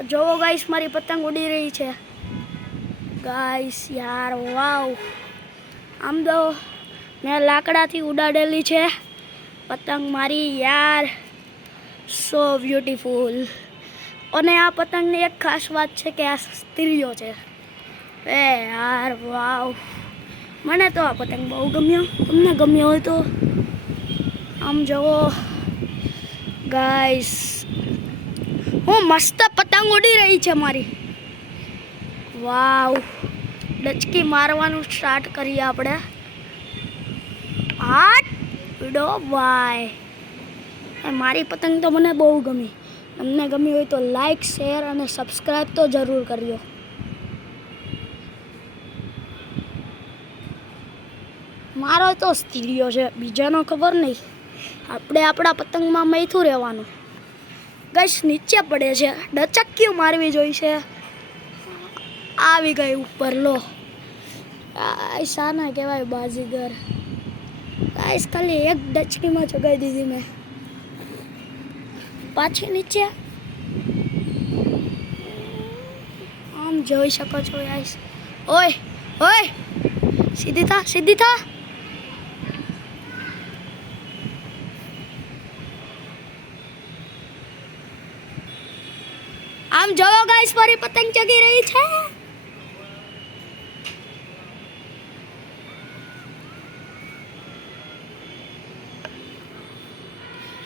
જોવો ગાઈસ, મારી પતંગ ઉડી રહી છે ગાઈસ. યાર વાવ, આમ તો મેં લાકડાથી ઉડાડેલી છે પતંગ મારી યાર. So beautiful. અને આ પતંગની એક ખાસ વાત છે કે આ સ્ત્રીઓ છે. એ યાર વાવ, મને તો આ પતંગ બહુ ગમ્યો. તમને ગમ્યો હોય તો આમ જુઓ ગાઈસ, હું મસ્ત પતંગ ઉડી રહી છે મારી. વાવ, ડચકી મારવાનું સ્ટાર્ટ કરીએ આપણે. હાટ ડો ભાઈ, મારી પતંગ તો મને બહુ ગમી. તમને ગમી હોય તો લાઈક, શેર અને સબસ્ક્રાઈબ તો જરૂર કરજો. મારો તો સ્ત્રીઓ છે, બીજાનો ખબર નહીં. આપણે આપણા પતંગમાં મૈથું રહેવાનું. ગાઈસ નીચે પડે છે, ડચક્યું મારવી જોઈશે. આવી ગઈ ઉપર, લો ગાઈસ. આને કહેવાય બાજીગર. ગાઈસ ખાલી એક ડચકીમાં ચગાવી દીધી મેં. પાછી નીચે આમ જોઈ શકો છો ગાઈસ. ઓય ઓય, સીધી થા, સીધી થા. આમ જોવો ગાઈસ, મારી પતંગ ચગી રહી છે.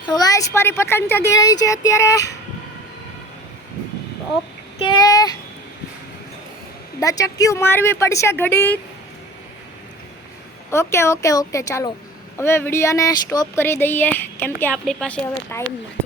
તો ગાઈસ, મારી પતંગ ચગી રહી છે અત્યારે. ઓકે, ડચક્યું મારવી પડશે ઘડી. ઓકે ઓકે ઓકે, ચાલો હવે વિડીયોને સ્ટોપ કરી દઈએ, કેમ કે આપણી પાસે હવે ટાઈમ નથી.